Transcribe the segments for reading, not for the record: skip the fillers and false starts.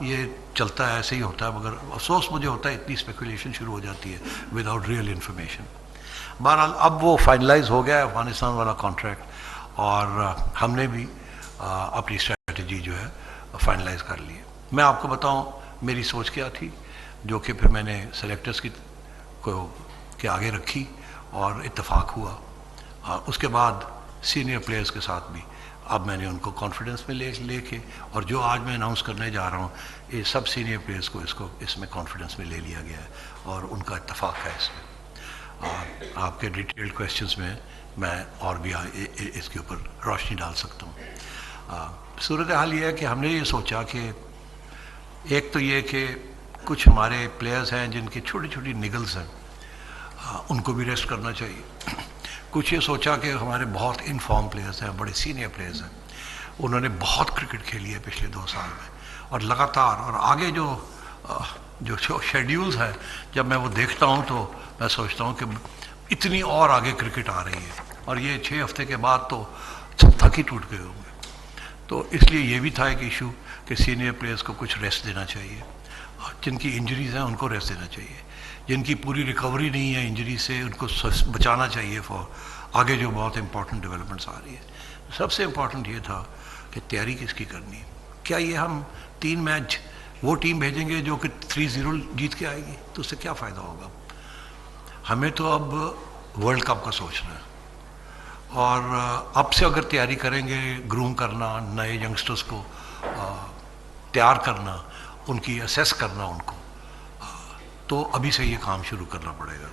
یہ چلتا ہے، ایسے ہی ہوتا ہے، مگر افسوس مجھے ہوتا ہے اتنی اسپیکولیشن شروع ہو جاتی ہے وداؤٹ ریئل انفارمیشن. بہرحال اب وہ فائنلائز ہو گیا ہے افغانستان والا کانٹریکٹ، اور ہم نے بھی اپنی اسٹریٹجی جو ہے فائنلائز کر لی ہے. میں آپ کو بتاؤں میری سوچ کیا تھی، جو کہ پھر میں نے سلیکٹرز کے آگے رکھی اور اتفاق ہوا. اس کے بعد سینئر پلیئرز کے ساتھ بھی اب میں نے ان کو کانفیڈنس میں لے کے، اور جو آج میں اناؤنس کرنے جا رہا ہوں یہ سب سینئر پلیئرز کو اس میں کانفیڈنس میں لے لیا گیا ہے، اور ان کا اتفاق ہے اس میں. آپ کے ڈیٹیلڈ کویشچنز میں اور بھی اس کے اوپر روشنی ڈال سکتا ہوں. صورتحال یہ ہے کہ ہم نے یہ سوچا کہ ایک تو یہ کہ کچھ ہمارے پلیئرز ہیں جن کی چھوٹی چھوٹی نگلز ہیں، ان کو بھی ریسٹ کرنا چاہیے. کچھ یہ سوچا کہ ہمارے بہت انفارم پلیئرز ہیں، بڑے سینئر پلیئرز ہیں، انہوں نے بہت کرکٹ کھیلی ہے پچھلے 2 سال میں، اور لگاتار، اور آگے جو شیڈیولز ہیں جب میں وہ دیکھتا ہوں تو میں سوچتا ہوں کہ اتنی اور آگے کرکٹ آ رہی ہے، اور یہ 6 ہفتے کے بعد تو سب تھک ہی ٹوٹ گئے ہوں گے. تو اس لیے یہ بھی تھا ایک ایشو کہ سینئر پلیئرز کو کچھ ریسٹ دینا چاہیے، جن کی انجریز ہیں ان کو ریسٹ دینا چاہیے، جن کی پوری ریکوری نہیں ہے انجری سے ان کو بچانا چاہیے فار آگے جو بہت امپورٹنٹ ڈیولپمنٹس آ رہی ہے. سب سے امپورٹنٹ یہ تھا کہ تیاری کس کی کرنی ہے. کیا یہ ہم 3 میچ وہ ٹیم بھیجیں گے جو کہ 3-0 جیت کے آئے گی؟ تو اس سے کیا فائدہ ہوگا؟ ہمیں تو اب ورلڈ کپ کا سوچنا ہے، اور اب سے اگر تیاری کریں گے، گروم کرنا، نئے ینگسٹرز کو تیار کرنا، ان کی اسیس کرنا ان کو، تو ابھی سے یہ کام شروع کرنا پڑے گا.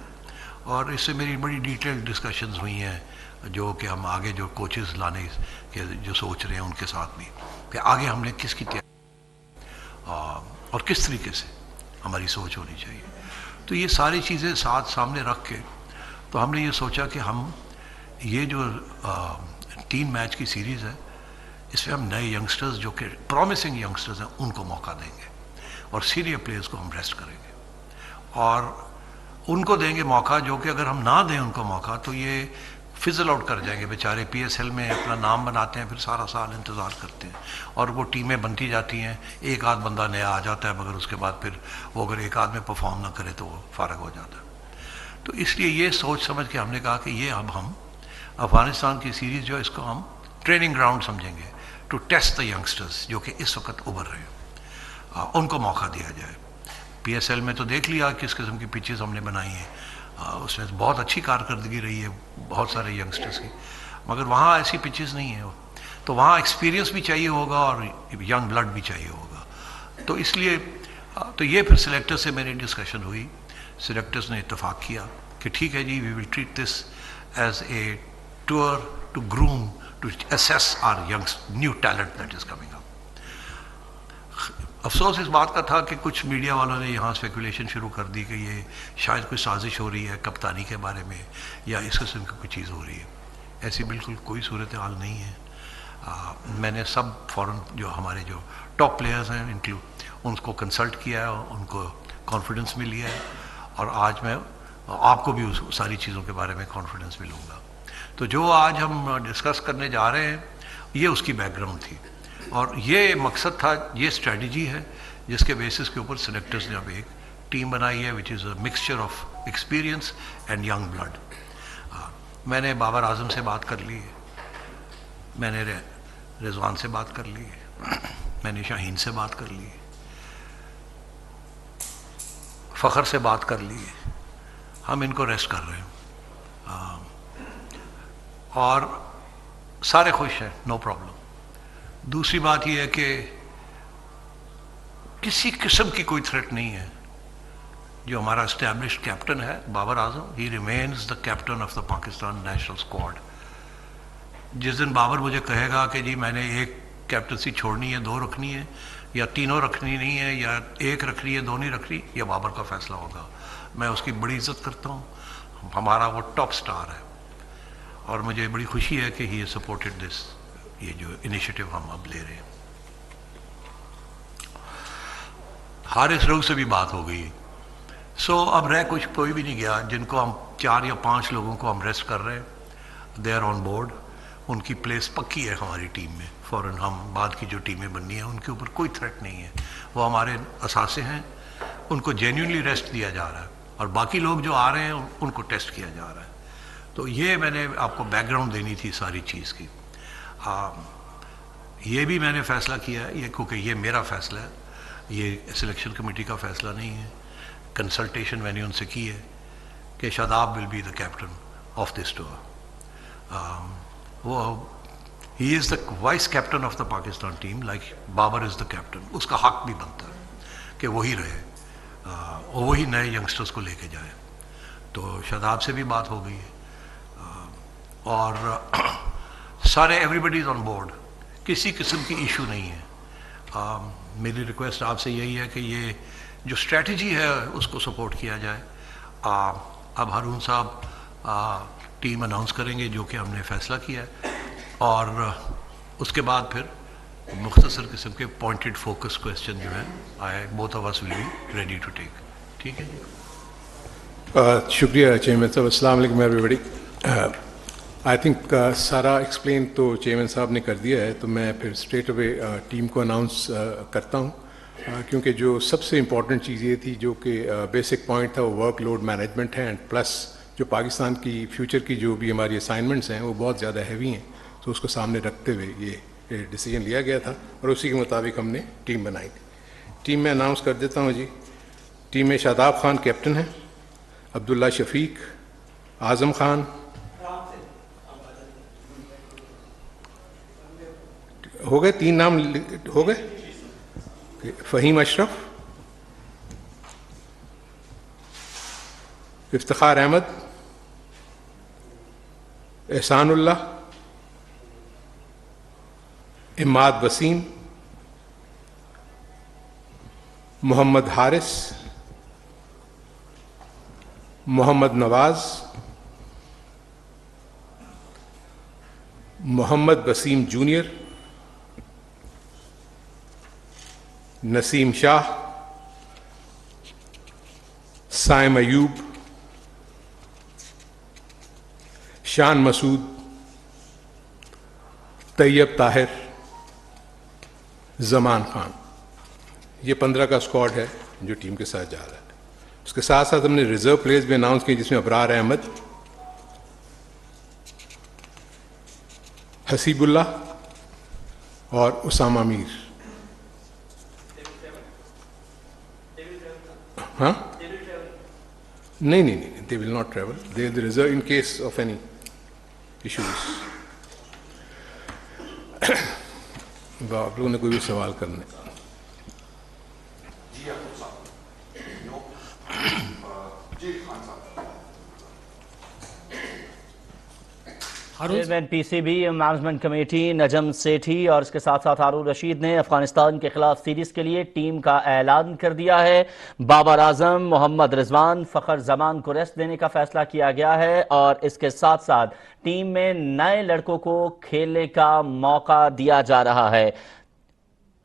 اور اس سے میری بڑی ڈیٹیل ڈسکشنز ہوئی ہیں، جو کہ ہم آگے جو کوچز لانے کے جو سوچ رہے ہیں ان کے ساتھ بھی، کہ آگے ہم نے کس کی تیاری اور کس طریقے سے ہماری سوچ ہونی چاہیے. تو یہ ساری چیزیں سامنے رکھ کے تو ہم نے یہ سوچا کہ ہم یہ جو 3 میچ کی سیریز ہے، اس میں ہم نئے ینگسٹرز جو کہ پرومسنگ ینگسٹرز ہیں ان کو موقع دیں گے، اور سینئر پلیئرز کو ہم ریسٹ کریں گے، اور ان کو دیں گے موقع جو کہ اگر ہم نہ دیں ان کو موقع تو یہ فزل آؤٹ کر جائیں گے بیچارے. پی ایس ایل میں اپنا نام بناتے ہیں، پھر سارا سال انتظار کرتے ہیں، اور وہ ٹیمیں بنتی جاتی ہیں، ایک آدھ بندہ نیا آ جاتا ہے، مگر اس کے بعد پھر وہ اگر ایک آدھ میں پرفارم نہ کرے تو وہ فارغ ہو جاتا ہے. تو اس لیے یہ سوچ سمجھ کے ہم نے کہا کہ یہ اب ہم افغانستان کی سیریز جو اس کو ہم ٹریننگ گراؤنڈ سمجھیں گے، ٹو ٹیسٹ دا ینگسٹرز جو کہ اس وقت ابھر رہے ہیں، ان کو موقع دیا جائے. پی ایس ایل میں تو دیکھ لیا کس قسم کی پچز ہم نے بنائی ہیں، اس میں بہت اچھی کارکردگی رہی ہے بہت سارے ینگسٹرز کی، مگر وہاں ایسی پچز نہیں ہیں، تو وہاں ایکسپیرینس بھی چاہیے ہوگا اور ینگ بلڈ بھی چاہیے ہوگا. تو اس لیے تو یہ پھر سلیکٹر سے میری ڈسکشن ہوئی، سلیکٹرز نے اتفاق کیا کہ ٹھیک ہے جی، we will treat this as a tour to groom to assess our new talent that is coming up. افسوس اس بات کا تھا کہ کچھ میڈیا والوں نے یہاں اسپیکولیشن شروع کر دی کہ یہ شاید کوئی سازش ہو رہی ہے کپتانی کے بارے میں، یا اس قسم کی کوئی چیز ہو رہی ہے. ایسی بالکل کوئی صورتحال نہیں ہے. میں نے سب فوراً جو ہمارے جو ٹاپ پلیئرز ہیں ان کو کنسلٹ کیا ہے، ان کو کانفیڈنس میں لیا ہے، اور آج میں آپ کو بھی اس ساری چیزوں کے بارے میں کانفیڈنس ملوں گا. تو جو آج ہم ڈسکس کرنے جا رہے ہیں یہ اس کی بیک گراؤنڈ تھی، اور یہ مقصد تھا، یہ اسٹریٹجی ہے جس کے بیسس کے اوپر سلیکٹرز نے اب ایک ٹیم بنائی ہے which is a mixture of experience and young blood. میں نے بابر اعظم سے بات کر لی ہے، میں نے رضوان سے بات کر لی ہے، میں نے شاہین سے بات کر لی ہے، فخر سے بات کر لی ہے. ہم ان کو ریسٹ کر رہے ہیں، اور سارے خوش ہیں، نو پرابلم. دوسری بات یہ ہے کہ کسی قسم کی کوئی تھریٹ نہیں ہے. جو ہمارا اسٹیبلشڈ کیپٹن ہے بابر اعظم، ہی remains the captain of the Pakistan national squad. جس دن بابر مجھے کہے گا کہ جی میں نے ایک کیپٹنسی چھوڑنی ہے، 2 رکھنی ہے، یا تینوں رکھنی نہیں ہے، یا ایک رکھنی ہے 2 نہیں رکھنی، یہ بابر کا فیصلہ ہوگا. میں اس کی بڑی عزت کرتا ہوں، ہمارا وہ ٹاپ سٹار ہے، اور مجھے بڑی خوشی ہے کہ ہی ہیز سپورٹڈ دس، یہ جو انیشیٹو ہم اب لے رہے ہیں. حارث روگ سے بھی بات ہو گئی. سو اب کچھ بھی نہیں گیا. جن کو ہم 4 یا 5 لوگوں کو ہم ریسٹ کر رہے ہیں، دے آر آن بورڈ. ان کی پلیس پکی ہے ہماری ٹیم میں، فوراً ہم بعد کی جو ٹیمیں بننی ہیں ان کے اوپر کوئی تھریٹ نہیں ہے، وہ ہمارے اثاثے ہیں، ان کو جینیونلی ریسٹ دیا جا رہا ہے، اور باقی لوگ جو آ رہے ہیں ان کو ٹیسٹ کیا جا رہا ہے. تو یہ میں نے آپ کو بیک گراؤنڈ دینی تھی ساری چیز کی. یہ بھی میں نے فیصلہ کیا ہے، یہ کیونکہ یہ میرا فیصلہ ہے، یہ سلیکشن کمیٹی کا فیصلہ نہیں ہے. کنسلٹیشن میں نے ان سے کی ہے کہ Shadab will be the captain of this tour. وہ ہی is the vice captain of the Pakistan team, like Babar is the captain. اس کا حق بھی بنتا ہے کہ وہی رہے اور وہی نئے ینگسٹرز کو لے کے جائے. تو شاداب سے بھی بات ہو گئی ہے اور سارے every body is on board, کسی قسم کی ایشو نہیں ہے. میری ریکویسٹ آپ سے یہی ہے کہ یہ جو اسٹریٹجی ہے اس کو سپورٹ کیا جائے. اب ہارون صاحب ٹیم اناؤنس کریں گے جو کہ ہم نے فیصلہ کیا ہے، اور اس کے بعد پھر مختصر قسم کے پوائنٹڈ فوکس کویسچن جو ہیں آئے both of us will be ready to take. ٹھیک ہے جی. شکریہ چیئرمین صاحب. السلام علیکم ایوری بڈی. آئی تھنک سارا ایکسپلین تو چیئرمین صاحب نے کر دیا ہے، تو میں پھر اسٹریٹ اوے ٹیم کو اناؤنس کرتا ہوں، کیونکہ جو سب سے امپورٹنٹ چیز یہ تھی جو کہ بیسک پوائنٹ تھا وہ ورک لوڈ مینجمنٹ ہے، اینڈ پلس جو پاکستان کی فیوچر کی جو بھی ہماری اسائنمنٹس ہیں وہ بہت زیادہ ہیوی ہیں، تو اس کو سامنے رکھتے ہوئے یہ ڈیسیجن لیا گیا تھا اور اسی کے مطابق ہم نے ٹیم بنائی تھی. ٹیم میں اناؤنس کر دیتا ہوں جی. ٹیم میں شاداب خان کیپٹن ہیں، عبداللہ شفیق، اعظم خان، ہو گئے 3 نام ہو گئے، فہیم اشرف، افتخار احمد، احسان اللہ، اماد وسیم، محمد حارث، محمد نواز، محمد وسیم جونیئر، نسیم شاہ، سائم ایوب، شان مسعود، طیب طاہر، زمان خان. یہ 15 کا اسکواڈ ہے جو ٹیم کے ساتھ جا رہا ہے. اس کے ساتھ ساتھ ہم نے ریزرو پلیئرز بھی اناؤنس کی، جس میں ابرار احمد، حسیب اللہ اور اسامہ میر. ہاں نہیں they will not travel, they will reserve in case of any issues. آپ لوگوں نے کوئی بھی سوال کرنا ہے؟ Chairman P C B management committee Najam Sethi اور اس کے ساتھ ساتھ ہارون رشید نے افغانستان کے خلاف سیریز کے لیے ٹیم کا اعلان کر دیا ہے. بابر اعظم، محمد رضوان، فخر زمان کو ریسٹ دینے کا فیصلہ کیا گیا ہے، اور اس کے ساتھ ساتھ ٹیم میں نئے لڑکوں کو کھیلنے کا موقع دیا جا رہا ہے.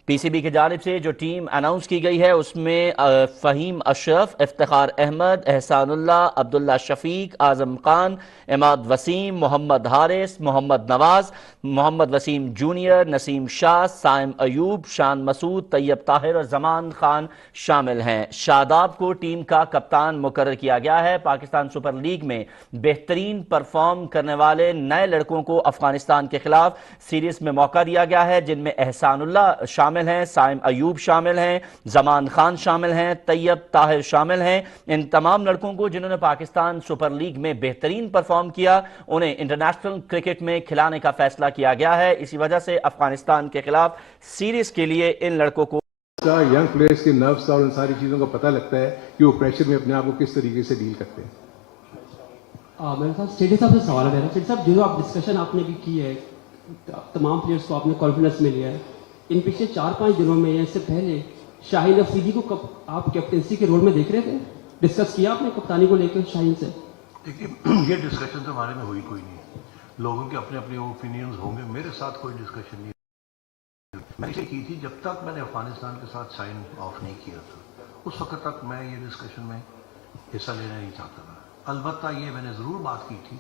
پی سی بی کی جانب سے جو ٹیم اناؤنس کی گئی ہے اس میں فہیم اشرف، افتخار احمد، احسان اللہ، عبداللہ شفیق، اعظم خان، اماد وسیم، محمد حارث، محمد نواز، محمد وسیم جونیئر، نسیم شاہ، سائم ایوب، شان مسعود، طیب طاہر اور زمان خان شامل ہیں. شاداب کو ٹیم کا کپتان مقرر کیا گیا ہے. پاکستان سپر لیگ میں بہترین پرفارم کرنے والے نئے لڑکوں کو افغانستان کے خلاف سیریز میں موقع دیا گیا ہے، جن میں احسان اللہ شامل ہیں، سائم ایوب شامل ہیں، زمان خان شامل ہیں، طیب طاہر شامل ہیں. ان تمام لڑکوں کو جنہوں نے پاکستان سپر لیگ میں بہترین پرفارم کیا انہیں انٹرنیشنل کرکٹ میں کھلانے کا فیصلہ کیا گیا ہے. اسی وجہ سے افغانستان کے خلاف سیریز کے لیے ان لڑکوں کو ینگ پلیئرز کے نروس اور ان ساری چیزوں کا پتہ لگتا ہے کہ وہ پریشر میں اپنے آپ کو کس طریقے سے ڈیل کرتے ہیں. میرے ساتھ اسٹیڈی صاحب سے سوال ہے میرا. اسٹیڈی صاحب جو آپ ڈسکشن آپ نے بھی کی ہے، تمام پلیئرس کو آپ نے کانفیڈنس میں لیا ہے، ان پچھلے 4-5 دنوں میں یا اس سے پہلے شاہین افریدی کو آپ کیپٹنسی کے رول میں دیکھ رہے تھے؟ ڈسکس کیا آپ نے کپتانی کو لے کے شاہین سے؟ دیکھیے یہ ڈسکشن تو ہمارے میں ہوئی کوئی نہیں. لوگوں کے اپنے اپنے اوپینینز ہوں گے، میرے ساتھ کوئی ڈسکشن نہیں. میں نے کی تھی جب تک میں نے افغانستان کے ساتھ سائن آف نہیں کیا تھا اس وقت تک میں یہ ڈسکشن میں حصہ لینا نہیں چاہتا تھا. البتہ یہ میں نے ضرور بات کی تھی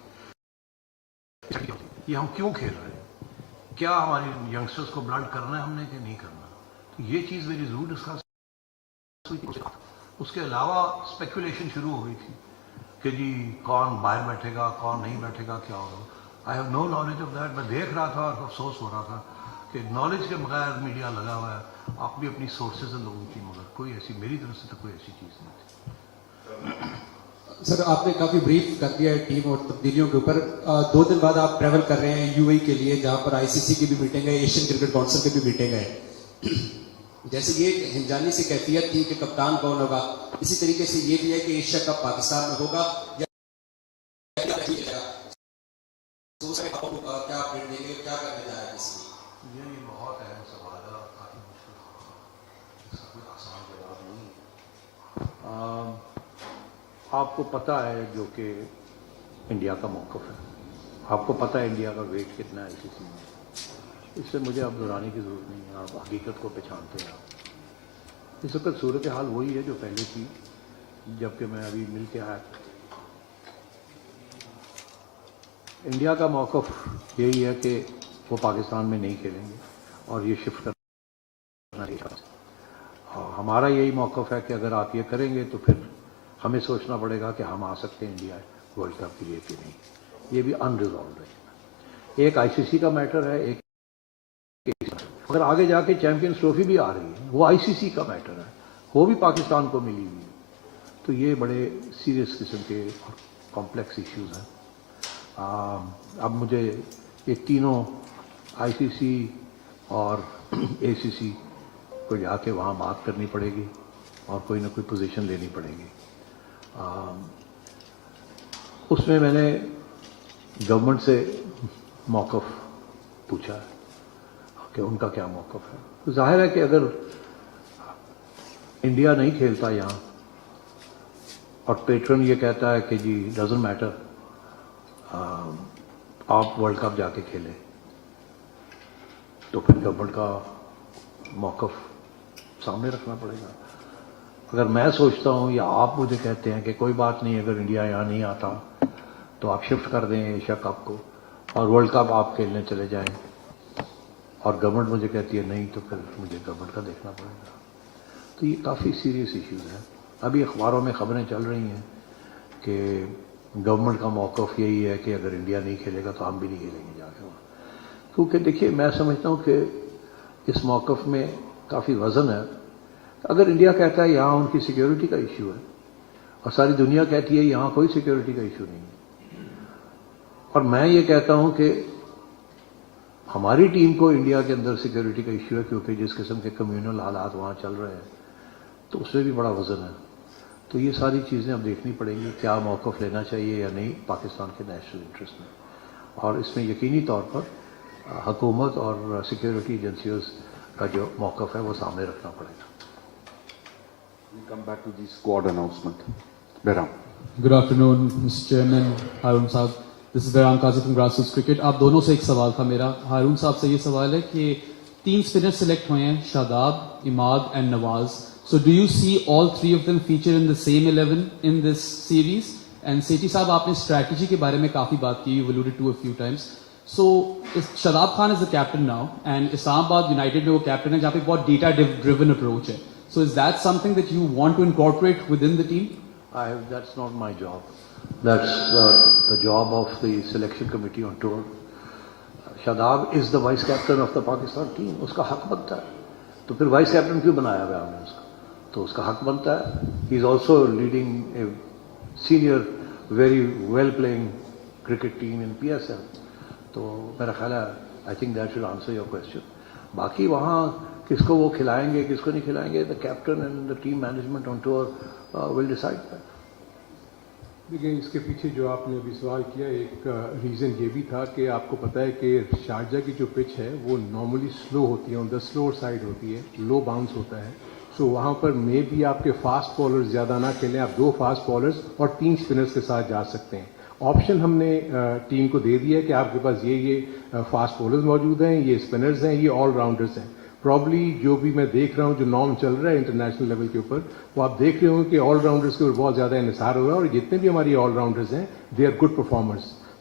یہ ہم کیوں کھیل رہے ہیں. کیا ہماری ینگسٹرز کو بلنٹ کرنا ہے ہم نے کہ نہیں کرنا. تو یہ چیز میری ضرور ڈسکس ہوئی. اس کے علاوہ اسپیکولیشن شروع ہو گئی تھی کہ جی کون باہر بیٹھے گا, کون نہیں بیٹھے گا, کیا ہوگا. I have no knowledge of that. میں دیکھ رہا تھا اور افسوس ہو رہا تھا کہ نالج کے بغیر میڈیا لگا ہوا ہے. آپ بھی اپنی سورسز ہیں لوگوں کی, مگر کوئی ایسی میری طرف سے تو کوئی ایسی چیز نہیں تھی. سر آپ نے کافی بریف کر دیا ہے ٹیم اور تبدیلیوں کے اوپر. 2 دن بعد آپ ٹریول کر رہے ہیں یو اے کے لیے, جہاں پر ICC کی بھی میٹنگ ہے, ایشین کرکٹ کونسل کی بھی میٹنگ ہے. جیسے یہ ہنجانی سے کیفیت تھی کہ کپتان کون ہوگا, اسی طریقے سے یہ بھی ہے کہ ایشیا کپ پاکستان میں ہوگا یا کیا اپڈیٹ دیں گے, کیا کرنے جا رہے ہیں. یہ بہت اہم سوال ہے اور کافی مشکل, اس کا کوئی آسان جواب نہیں ہے. آپ کو پتہ ہے جو کہ انڈیا کا موقف ہے, آپ کو پتہ ہے انڈیا کا ویٹ کتنا ہے ICC میں. اس سے مجھے اب دہرانے کی ضرورت نہیں ہے, آپ حقیقت کو پہچانتے ہیں. اس وقت صورتحال وہی ہے جو پہلے تھی جب کہ میں ابھی مل کے آیا. انڈیا کا موقف یہی ہے کہ وہ پاکستان میں نہیں کھیلیں گے اور یہ شفٹ کرنا نہیں چاہتے. اور ہمارا یہی موقف ہے کہ اگر آپ یہ کریں گے تو پھر ہمیں سوچنا پڑے گا کہ ہم آ سکتے ہیں انڈیا ورلڈ کپ کے لیے کہ نہیں. یہ بھی ان ریزالوڈ ہے. ایک ICC کا میٹر ہے, ایک اگر آگے جا کے چیمپئنز ٹرافی بھی آ رہی ہے وہ ICC کا میٹر ہے, وہ بھی پاکستان کو ملی ہوئی ہے. تو یہ بڑے سیریس قسم کے کمپلیکس ایشوز ہیں. اب مجھے یہ تینوں ICC اور ACC کو جا کے وہاں بات کرنی پڑے گی اور کوئی نہ کوئی پوزیشن لینی پڑے گی. اس میں میں نے گورنمنٹ سے موقف پوچھا کہ ان کا کیا موقف ہے. تو ظاہر ہے کہ اگر انڈیا نہیں کھیلتا یہاں اور پیٹرن یہ کہتا ہے کہ جی ڈزنٹ میٹر, آپ ورلڈ کپ جا کے کھیلیں, تو پھر گورنمنٹ کا موقف سامنے رکھنا پڑے گا. اگر میں سوچتا ہوں یا آپ مجھے کہتے ہیں کہ کوئی بات نہیں, اگر انڈیا یہاں نہیں آتا تو آپ شفٹ کر دیں ایشیا کپ کو اور ورلڈ کپ آپ کھیلنے چلے جائیں, اور گورنمنٹ مجھے کہتی ہے نہیں, تو پھر مجھے گورنمنٹ کا دیکھنا پڑے گا. تو یہ کافی سیریس ایشوز ہیں. ابھی اخباروں میں خبریں چل رہی ہیں کہ گورنمنٹ کا موقف یہی ہے کہ اگر انڈیا نہیں کھیلے گا تو ہم بھی نہیں کھیلیں گے جا کے وہاں. کیونکہ دیکھیے میں سمجھتا ہوں کہ اس موقف میں کافی وزن ہے. اگر انڈیا کہتا ہے یہاں ان کی سیکیورٹی کا ایشو ہے اور ساری دنیا کہتی ہے یہاں کوئی سیکیورٹی کا ایشو نہیں ہے, اور میں یہ کہتا ہوں کہ ہماری ٹیم کو انڈیا کے اندر سیکیورٹی کا ایشو ہے کیونکہ جس قسم کے کمیونل حالات وہاں چل رہے ہیں تو اس میں بھی بڑا وزن ہے. تو یہ ساری چیزیں اب دیکھنی پڑیں گی, کیا موقف لینا چاہیے یا نہیں پاکستان کے نیشنل انٹرسٹ میں, اور اس میں یقینی طور پر حکومت اور سیکیورٹی ایجنسیز کا جو موقف ہے وہ سامنے رکھنا پڑے گا. We come back to the squad announcement. Behram. Good afternoon, Mr. Chairman, Harun Saab. This is Behram Qazi from Grassroots Cricket. آپ دونوں سے ایک سوال تھا میرا. ہارون صاحب سے یہ سوال ہے کہ 3 اسپنر سلیکٹ ہوئے ہیں, Shadab, Imad and Nawaz. So do you see all 3 of them feature in the same 11 in this series? And Sethi صاحب آپ نے اسٹریٹجی کے بارے میں کافی بات کی, you've alluded to a few times. So Shadab Khan is the captain now and اسلام آباد یونائٹیڈ میں وہ کیپٹن ہے جہاں پہ بہت ڈیٹا ڈریون اپروچ ہے. So is that something that you want to incorporate within the team? That's not my job. That's the job of the selection committee on tour. Shadab is the vice captain of the Pakistan team. اس کا حق بنتا ہے, تو پھر voice captain کیوں بنایا گیا ہم نے اس کو, تو اس کا حق بنتا ہے. He is also leading a senior, very well playing cricket team in PSL. تو میرا خیال ہے I think that should answer your question. باقی وہاں کس کو وہ کھلائیں گے کس کو نہیں کھلائیں گے, the captain and the team management on tour will decide that. دیکھیں اس کے پیچھے جو آپ نے ابھی سوال کیا, ایک ریزن یہ بھی تھا کہ آپ کو پتہ ہے کہ شارجہ کی جو پچ ہے وہ نارملی سلو ہوتی ہے, آن دا سلوور سائڈ ہوتی ہے, لو باؤنس ہوتا ہے. سو وہاں پر مے بھی آپ کے فاسٹ بالرز زیادہ نہ کھیلیں, آپ 2 فاسٹ بالرز اور 3 اسپنرز کے ساتھ جا سکتے ہیں. آپشن ہم نے ٹیم کو دے دیا ہے کہ آپ کے پاس یہ فاسٹ بالرز موجود ہیں, یہ اسپنرز ہیں, یہ آل راؤنڈرز ہیں. پرابلی جو بھی میں دیکھ رہا ہوں جو نارم چل رہا ہے انٹرنیشنل لیول کے اوپر, وہ آپ دیکھ رہے ہوں کہ آل راؤنڈرز کے اوپر بہت زیادہ انحصار ہو رہا ہے, اور جتنے بھی ہماری آل راؤنڈرز ہیں they are good performers.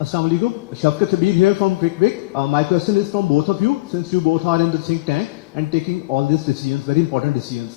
Assalamu alaikum. Shafkat Habib here from QuickBic. My question is from both of you, since you both are in the think tank and taking all these decisions, very important decisions.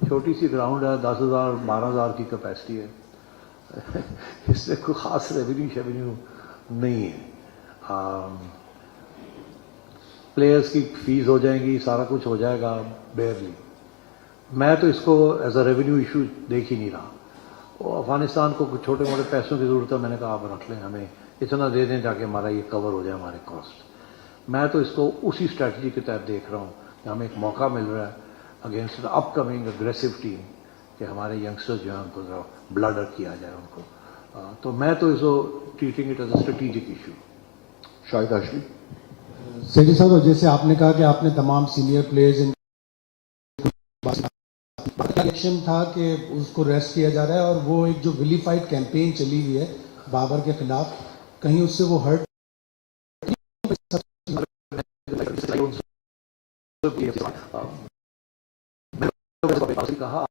چھوٹی C ground ہے, 10,000 12,000 کی capacity ہے, اس میں کوئی خاص revenue نہیں ہے. Players کی فیس ہو جائیں گی, سارا کچھ ہو جائے گا بیئرلی. میں تو اس کو ایز اے ریونیو ایشو دیکھ ہی نہیں رہا. افغانستان کو کچھ چھوٹے موٹے پیسوں کی ضرورت ہے, میں نے کہا آپ رکھ لیں, ہمیں اتنا دے دیں تاکہ ہمارا یہ کور ہو جائے ہمارے کاسٹ. میں تو اس کو اسی اسٹریٹجی کے تحت دیکھ رہا ہوں کہ ہمیں ایک موقع مل رہا ہے against the up coming aggressive team کہ ہمارے ینگسٹرز جو ہیں ان کو ذرا بلڈر کیا جائے ان کو. تو میں تو اس کو treating it as a strategic issue. Shahid اشری. سیٹھی صاحب, جیسے آپ نے کہا کہ آپ نے تمام سینئر پلیئرز الیکشن تھا کہ اس کو ریسٹ کیا جا رہا ہے, اور وہ ایک جو ویلیفائڈ کیمپین چلی ہوئی ہے بابر کے خلاف, کہیں اس سے وہ ہرٹ کہا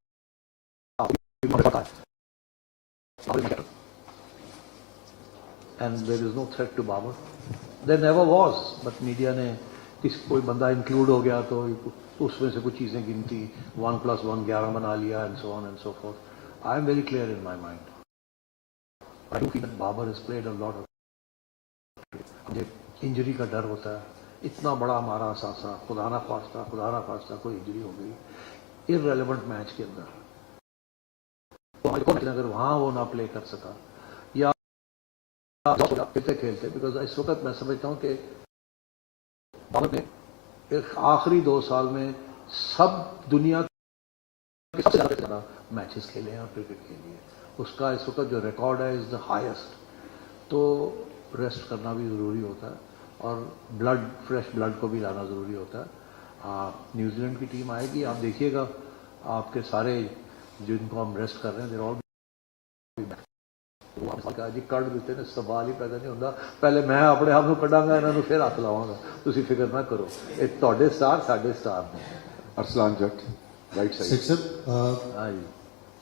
and there is no threat to Babur. There never was, but media نے کوئی بندہ انکلوڈ ہو گیا تو اس میں سے کچھ چیزیں گنتی, 1+1 11 بنا لیا, and so on and so forth. I am very clear in my mind. I do feel that Babur has played a lot of injury کا ڈر ہوتا ہے. اتنا بڑا ہمارا اثاثہ, خدا نہ خواستہ کوئی انجری ہو گئی irrelevant میچ کے اندر, اگر وہاں وہ نہ پلے کر سکا یا کھیلتے, بیکاز اس وقت میں سمجھتا ہوں کہ بابر نے آخری 2 سال میں سب دنیا کے سب سے زیادہ میچز کھیلے ہیں اور کرکٹ کھیلی ہے. اس کا اس وقت جو ریکارڈ ہے از دا ہائیسٹ. تو ریسٹ کرنا بھی ضروری ہوتا ہے اور فریش بلڈ کو بھی لانا ضروری ہوتا ہے. نیوزی لینڈ کی ٹیم آئے گی, آپ دیکھیے گا, آپ کے سارے جن کو ہم ریسٹ کر رہے ہیں جی کٹ دیتے ہیں, سوال ہی پیدا نہیں ہوتا. پہلے میں اپنے آپ کو کڈاں گا, انہوں نے پھر ہاتھ لاواں گا. تسی فکر نہ کرو, یہ تہاڈے سٹار ساڈے سٹار نے. ارسلان جٹ رائٹ سائڈ. ہاں جی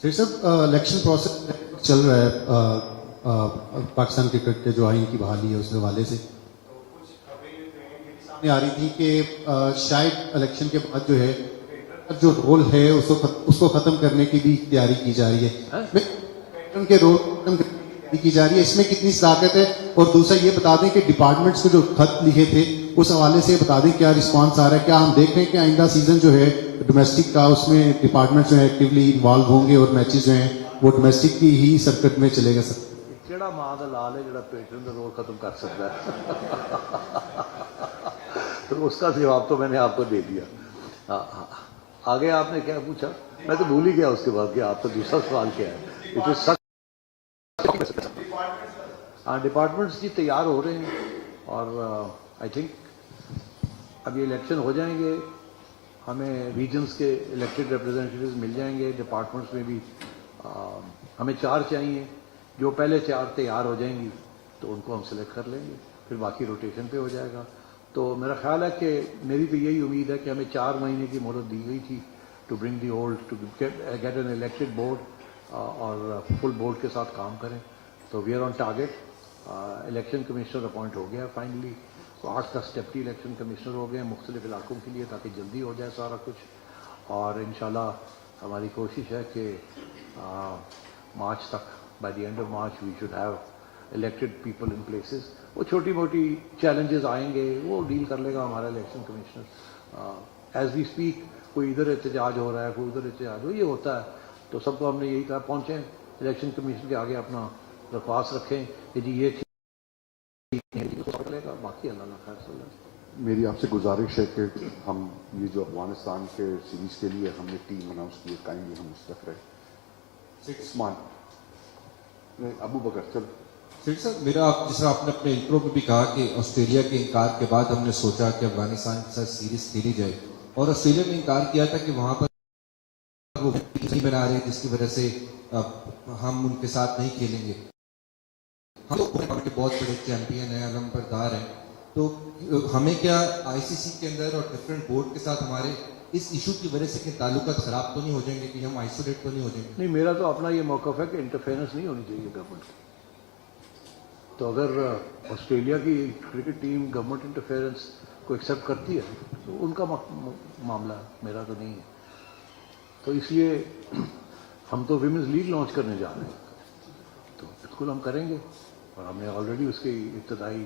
سیٹ صاحب, الیکشن پروسیس چل رہا ہے پاکستان کرکٹ کے جو آئین کی بحالی ہے اس حوالے سے سامنے آ رہی تھی کہ شاید الیکشن کے بعد جو ہے جو رول ہے اس کو ختم کرنے کی بھی تیاری کی جا رہی ہے, ان کے رول ختم کرنے کی جا رہی ہے, اس میں کتنی صداقت ہے؟ اور دوسرا یہ بتا دیں کہ ڈپارٹمنٹس کو جو خط لکھے تھے اس حوالے سے بتا دیں کیا رسپانس آ رہا ہے, کیا ہم دیکھ رہے ہیں کہ آئندہ سیزن جو ہے ڈومیسٹک کا اس میں ڈپارٹمنٹس جو ہے ایکٹیولی انوالو ہوں گے اور میچز جو ہیں وہ ڈومیسٹک کی ہی سرکٹ میں چلے گا؟ سر کیڑا ماں دا لال ہے جڑا پیٹرن کا رول ختم کر سکتا ہے؟ تو اس کا جواب تو میں نے آپ کو دے دیا. آگے آپ نے کیا پوچھا, میں تو بھول ہی گیا اس کے بعد کہ آپ کا دوسرا سوال کیا ہے. ہاں ڈپارٹمنٹس جی تیار ہو رہے ہیں اور آئی تھنک اب یہ الیکشن ہو جائیں گے, ہمیں ریجنس کے الیکٹڈ ریپرزینٹیوز مل جائیں گے. ڈپارٹمنٹس میں بھی ہمیں 4 چاہیے, جو پہلے 4 تیار ہو جائیں گی تو ان کو ہم سلیکٹ کر لیں گے, پھر باقی روٹیشن پہ ہو جائے گا. تو میرا خیال ہے کہ میری تو یہی امید ہے کہ ہمیں 4 مہینے کی مہلت دی گئی تھی to bring the old to get an elected board اور فل بورڈ کے ساتھ کام کریں. تو we are on target. Election commissioner appoint ہو گیا فائنلی, 8 کا ڈپٹی الیکشن کمشنر ہو گئے ہیں مختلف علاقوں کے لیے تاکہ جلدی ہو جائے سارا کچھ. اور انشاءاللہ ہماری کوشش ہے کہ مارچ تک, by the end of March we should have elected people in places. وہ چھوٹی موٹی چیلنجز آئیں گے وہ ڈیل کر لے گا ہمارا election commissioner. As we speak کوئی ادھر احتجاج ہو رہا ہے, کوئی ادھر احتجاج ہو, یہ ہوتا ہے. تو سب کو ہم نے یہی کہا پہنچیں الیکشن کمیشن کے آگے اپنا درخواست رکھیں کہ جی یہ ٹھیک نہیں گا, باقی اللہ خیر صلی اللہ. میری آپ سے گزارش ہے کہ ہم یہ جو افغانستان کے سیریز کے لیے ہم نے ٹیم اناؤنس کی ہے, کائنڈلی ہم اس تک رہے. ابو بکر چل. سر میرا جس طرح آپ نے اپنے انٹرو میں بھی کہا کہ آسٹریلیا کے انکار کے بعد ہم نے سوچا کہ افغانستان کے ساتھ سیریز کھیلی جائے, اور آسٹریلیا نے انکار کیا تھا کہ وہاں پر وہ نہیں بنا رہے جس کی وجہ سے ہم ان کے ساتھ نہیں کھیلیں گے. ہم کے بہت بڑے چیمپئن ہیں, علم بردار ہیں, تو ہمیں کیا آئی سی سی کے اندر اور ڈفرینٹ بورڈ کے ساتھ ہمارے اس ایشو کی وجہ سے کہ تعلقات خراب تو نہیں ہو جائیں گے, کہ ہم آئسولیٹ تو نہیں ہو جائیں گے؟ نہیں, میرا تو اپنا یہ موقف ہے کہ انٹرفیئرنس نہیں ہونی چاہیے گورنمنٹ کی. تو اگر آسٹریلیا کی کرکٹ ٹیم گورنمنٹ انٹرفیئرنس کو ایکسیپٹ کرتی ہے تو ان کا معاملہ ہے, میرا تو نہیں ہے. تو اس لیے ہم تو ویمنز لیگ لانچ کرنے جا رہے ہیں, تو بالکل ہم کریں گے, اور ہم نے آلریڈی اس کی ابتدائی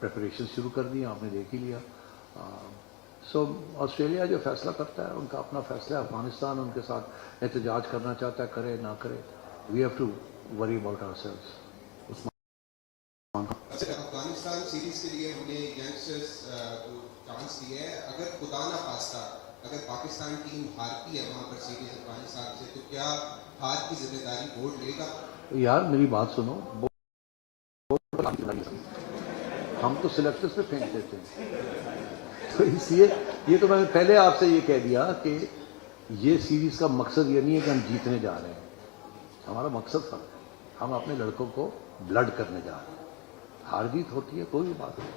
پریپریشن شروع کر دی, آپ نے دیکھ ہی لیا. سو آسٹریلیا جو فیصلہ کرتا ہے ان کا اپنا فیصلہ ہے. افغانستان ان کے ساتھ احتجاج کرنا چاہتا ہے, کرے نہ کرے, we have to worry about ourselves. Afghanistan series کے لیے ہم نے ینگسٹرز کو چانس دیا ہے. اگر خدا نہ خواستہ اگر پاکستان ٹیم ہارتی ہے وہاں پر سیریز افغانستان سے, تو کیا ہار کی ذمہ داری بورڈ لے گا؟ یار میری بات سنو, ہم تو سلیکٹرز پہ پھینک دیتے ہیں, تو اس لیے یہ تو میں نے پہلے آپ سے یہ کہہ دیا کہ یہ سیریز کا مقصد یہ نہیں ہے کہ ہم جیتنے جا رہے ہیں. ہمارا مقصد تھا, ہم اپنے لڑکوں کو بلڈ کرنے جا رہے ہیں. ہار جیت ہوتی ہے کوئی بھی بات نہیں,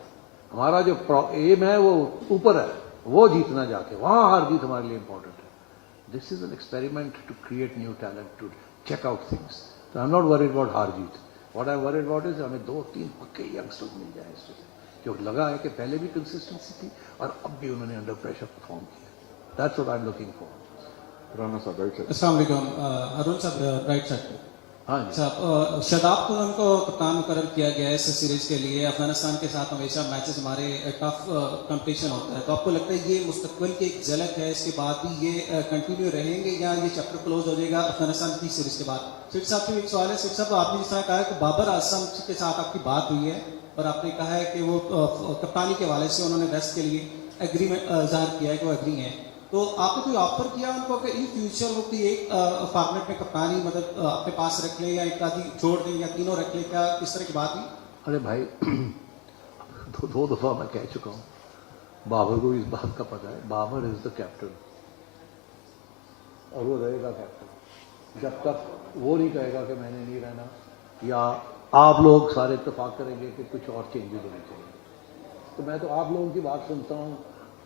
ہمارا جو ایم ہے وہ اوپر ہے, وہ جیتنا جا کے, وہاں ہار جیت ہمارے لیے امپورٹنٹ ہے. This is an experiment to create new talent, to check out things. تو I am not worried about ہار جیت. What I worried about is ہمیں 2-3 پکے ینگسٹر مل جائیں اس میں, جو لگا ہے کہ پہلے بھی کنسسٹنسی تھی اور اب بھی انہوں نے انڈر پریشر پرفارم کیا. That's what I am looking for. Rana صاحب رائٹ سائڈ. السلام علیکم. ارون صاحب رائٹ سائڈ پہ. ہاں جی صاحب, شاداب کو ہم کو کپتان مقرر کیا گیا ہے اس سیریز کے لیے. افغانستان کے ساتھ ہمیشہ میچز ہمارے ٹف کمپٹیشن ہوتا ہے, تو آپ کو لگتا ہے یہ مستقبل کی ایک جھلک ہے, اس کے بعد بھی یہ کنٹینیو رہیں گے یا یہ چیپٹر کلوز ہو جائے گا افغانستان کی سیریز کے بعد؟ سیٹ صاحب سے ایک سوال ہے. سیٹ صاحب, آپ نے جس طرح کہا کہ بابر اعظم کے ساتھ آپ کی بات ہوئی ہے اور آپ نے کہا ہے کہ وہ کپتانی کے حوالے سے انہوں نے ویسٹ کے لیے ایگریمنٹ ظاہر کیا ہے کہ وہ ایگری ہیں, تو آپ نے کوئی آفر کیا ان کو کہ ان فیوچر وہ کوئی ایک فارمیٹ میں کپتانی مطلب اپنے پاس رکھ لیں یا ایک آدھی چھوڑ دیں یا تینوں رکھ لیں, کیا اس طرح کی بات نہیں؟ ارے بھائی, 2 دفعہ میں کہہ چکا ہوں, بابر کو اس بات کا پتہ ہے, بابر از دا کیپٹن اور وہ رہے گا کیپٹن جب تک وہ نہیں کہے گا کہ میں نے نہیں رہنا, یا آپ لوگ سارے اتفاق کریں گے کہ کچھ اور چینجز ہونے چاہیے. تو میں تو آپ لوگوں کی بات سنتا ہوں,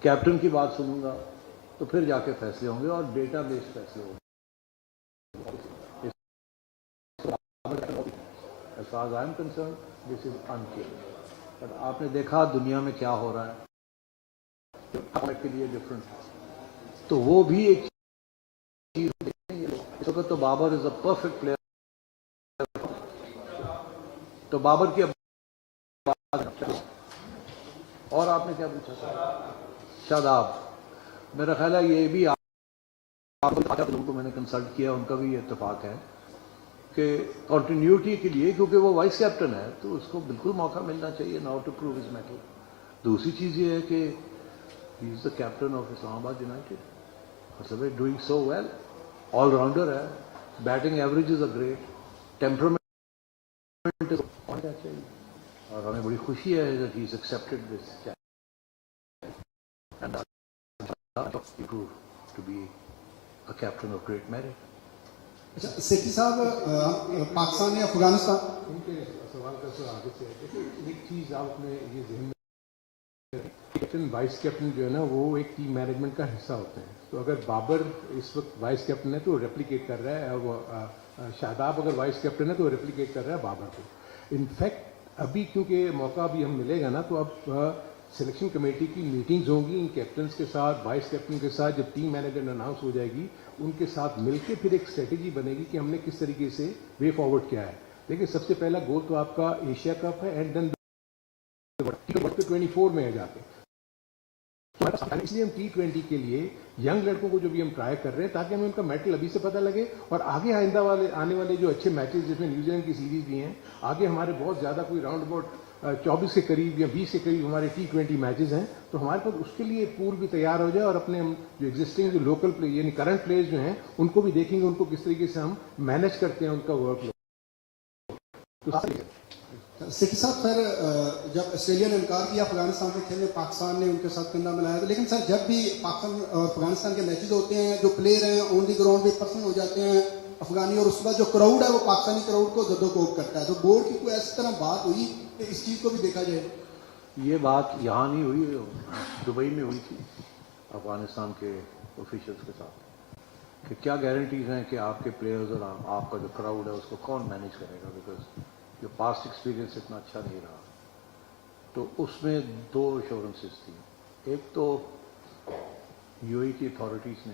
کیپٹن کی بات سنوں گا, تو پھر جا کے فیصلے ہوں گے اور ڈیٹا بیس فیصلے ہوں گے. As far as I am concerned, this is unchanged. But آپ نے دیکھا دنیا میں کیا ہو رہا ہے کے لیے ڈفرنٹ, تو وہ بھی ایک چیز اس وقت. تو بابر از اے پرفیکٹ پلیئر. تو بابر کی اور آپ نے کیا پوچھا تھا؟ شاداب, میرا خیال ہے یہ بھی آپ لوگوں کو میں نے کنسلٹ کیا, ان کا بھی یہ اتفاق ہے کہ کنٹینیوٹی کے لیے, کیونکہ وہ وائس کیپٹن ہے تو اس کو بالکل موقع ملنا چاہیے now to prove his mettle. دوسری چیز یہ ہے کہ ہی is the captain of Islamabad United, doing so well, all rounder ہے, batting averages a great, temperament ہونا چاہیے, اور ہمیں بڑی خوشی ہے that he has accepted this challenge and to be a captain of great merit. Sethi صاحب, پاکستان یا افغانستان ان کے سوال کا سوال آگے سے ہے. ایک چیز آپ اپنے یہ ذہن میں, کیپٹن وائس کیپٹن جو ہے نا وہ ایک ٹیم مینجمنٹ کا حصہ ہوتے ہیں. تو اگر بابر اس وقت وائس کیپٹن ہے تو وہ ریپلیکیٹ کر رہا ہے, اور شاداب اگر وائس کیپٹن ہے تو وہ ریپلیکیٹ کر رہا ہے بابر کو. انفیکٹ ابھی کیونکہ موقع ابھی ہم ملے گا نا, تو اب سلیکشن کمیٹی کی میٹنگز ہوں گی ان کیپٹنس کے ساتھ, وائس کیپٹن کے ساتھ. جب ٹیم مینیجر اناؤنس ہو جائے گی ان کے ساتھ مل کے پھر ایک اسٹریٹجی بنے گی کہ ہم نے کس طریقے سے وے فارورڈ کیا ہے. لیکن سب سے پہلا گول تو آپ کا ایشیا کپ ہے, اینڈ دین 24 میں ہے جا کے. اس لیے ہم T20 کے لیے ینگ لڑکوں کو جو بھی ہم ٹرائی کر رہے ہیں تاکہ ہمیں ان کا میٹل ابھی سے پتہ لگے, اور آگے آئندہ آنے والے جو اچھے میچز جس میں نیوزی لینڈ کی سیریز بھی ہیں, آگے ہمارے بہت زیادہ کوئی راؤنڈ اباؤٹ 24 کے قریب یا 20 کے قریب ہمارے T20 میچز ہیں. تو ہمارے پاس اس کے لیے پول بھی تیار ہو جائے, اور اپنے ہم جو ایگزسٹنگ جو لوکل پلے یعنی کرنٹ پلیئرز جو ہیں ان کو بھی دیکھیں گے, ان کو کس طریقے سے ہم مینیج کرتے ہیں ان کا ورک لوڈ. سیٹھی صاحب, سر جب آسٹریلیا نے انکار کیا افغانستان سے کھیلنے, پاکستان نے ان کے ساتھ کندا ملایا تھا, لیکن سر جب بھی پاکستان اور افغانستان کے میچز ہوتے ہیں جو پلیئر ہیں آن دی گراؤنڈ بھی پسند ہو جاتے ہیں افغانی, اور اس کے بعد جو کراؤڈ ہے وہ پاکستانی کراؤڈ کو زد و کوب کرتا ہے. تو بورڈ کی کوئی ایسی طرح بات ہوئی کہ اس چیز کو بھی دیکھا جائے؟ یہ بات یہاں نہیں ہوئی, دبئی میں ہوئی تھی افغانستان کے آفیشلس کے ساتھ, کہ کیا گارنٹیز ہیں کہ آپ کے پلیئرز اور آپ کا جو کراؤڈ ہے اس کو کون مینیج کرے گا, بیکاز جو پاسٹ ایکسپیرینس اتنا اچھا نہیں رہا. تو اس میں 2 ایشورنسز تھیں. ایک تو UAE کی اتھارٹیز نے